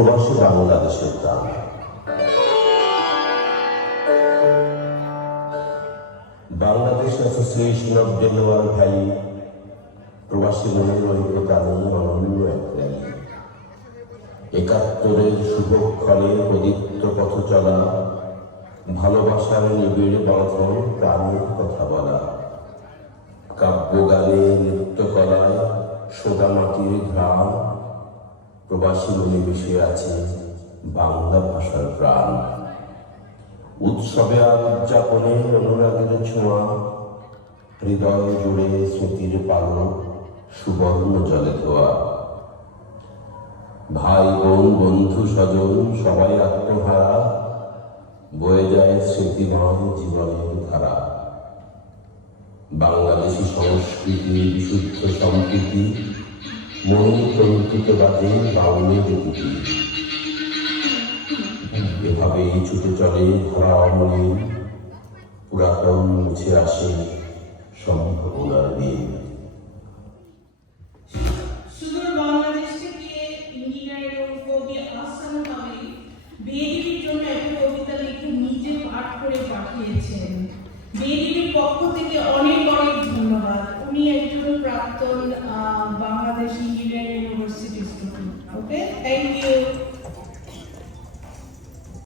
প্রবাসী বাংলাদেশের দাম Bangladesh association of Delaware Valley. প্রবাসী মনের ঐক্যতার অনন্য এক র্যালি একাত্তরের শুভক্ষণে পবিত্র পথ চলা, ভালোবাসার নিবিড় বাঁধন প্রাণের কথা বলা। কাব্যগানে নৃত্য করায় সোদা মাটির ঘ্রাণ প্রবাসী মিশে আছে বাংলা ভাষার প্রাণ। উৎসবে আর উদযাপনে অনুরাগের ছোঁয়া, হৃদয় জুড়ে স্মৃতির পালো, সুবর্ণ জলে ধোয়া। ভাই, বোন, বন্ধু, স্বজন, সবাই আত্মহারা, বয়ে যায় স্মৃতিময় জীবনের ধারা। বাংলাদেশি সংস্কৃতির বিশুদ্ধ সম্প্রীতি মন তন্তুতে বাজে বাউলের গীতি এভাবেই ছুটে চলে ধরা অমনে পুরাতন মুছে আসে সম্ভাবনার দিন। পক্ষ থেকে অনেক